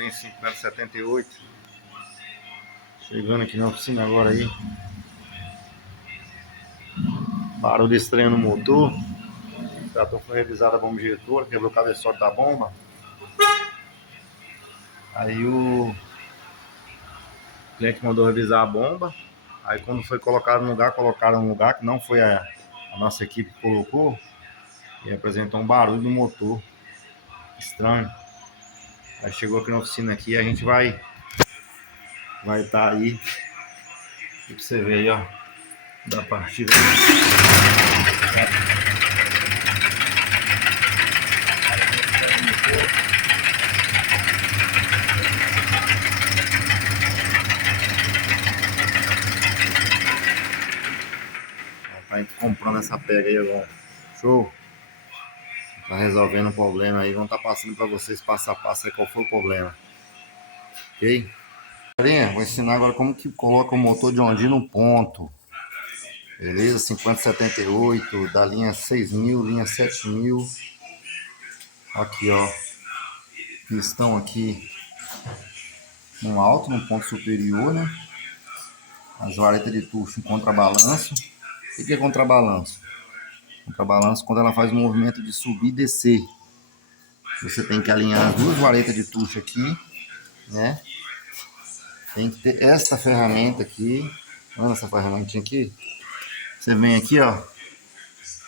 Zenzinho 5,78 m. Chegando aqui na oficina agora aí. Barulho estranho no motor. O trator foi revisado a bomba injetora, quebrou o cabeçote da bomba. Aí o cliente mandou revisar a bomba. Aí quando foi colocado no lugar, colocaram no lugar que não foi a nossa equipe que colocou. E apresentou um barulho no motor estranho. Aí chegou aqui na oficina aqui, a gente vai estar aí. E pra você ver aí, ó, da partida. Tá comprando essa pega aí agora. Show? Tá resolvendo o problema aí. Vamos estar passando para vocês passo a passo aí qual foi o problema. Ok? Galerinha, vou ensinar agora como que coloca o motor de Honda no ponto. Beleza? 5078 da linha 6000, linha 7000. Aqui, ó. Pistão aqui no alto, no ponto superior, né? As varetas de tucho em contrabalanço. O que é contrabalanço? Contrabalanço quando ela faz o movimento de subir e descer. Você tem que alinhar as duas varetas de tucho aqui, né? Tem que ter esta ferramenta aqui. Olha essa ferramentinha aqui. Você vem aqui, ó.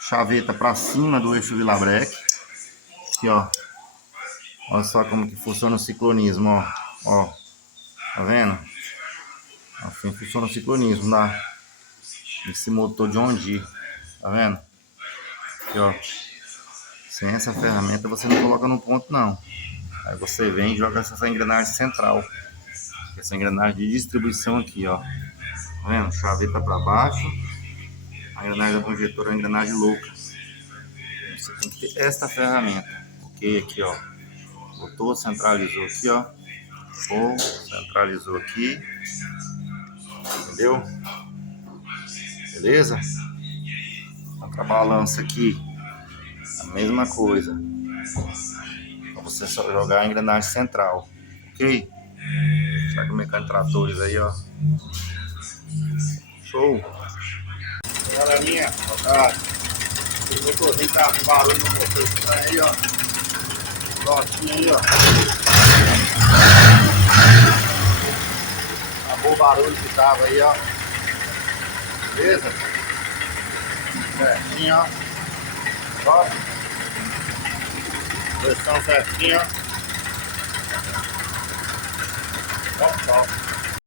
Chaveta para cima do eixo Villabreque. Aqui, ó. Olha só como que funciona o ciclonismo, ó. Ó. Tá vendo? Assim funciona o ciclonismo desse motor de Honda. Tá vendo? Aqui, ó. Sem essa ferramenta você não coloca no ponto, não. Aí você vem e joga essa engrenagem central. Essa engrenagem de distribuição aqui, ó. Tá vendo? Chaveta para baixo. A engrenagem da projetora é uma engrenagem louca. Você tem que ter esta ferramenta. Ok, aqui, ó. Botou, centralizou aqui, ó. Ou centralizou aqui. Entendeu? Beleza? Contrabalança aqui. A mesma coisa. Pra você só jogar a engrenagem central. Ok? Saca o mecânico tratores aí, ó. Show! Galerinha, boa tarde. O motorzinho tá com barulho no motor estranho aí, ó. Prontinho aí, ó. Acabou o barulho que tava aí, ó. Beleza? Certinho, ó. Ó. Posição certinha, ó. Ó, ó.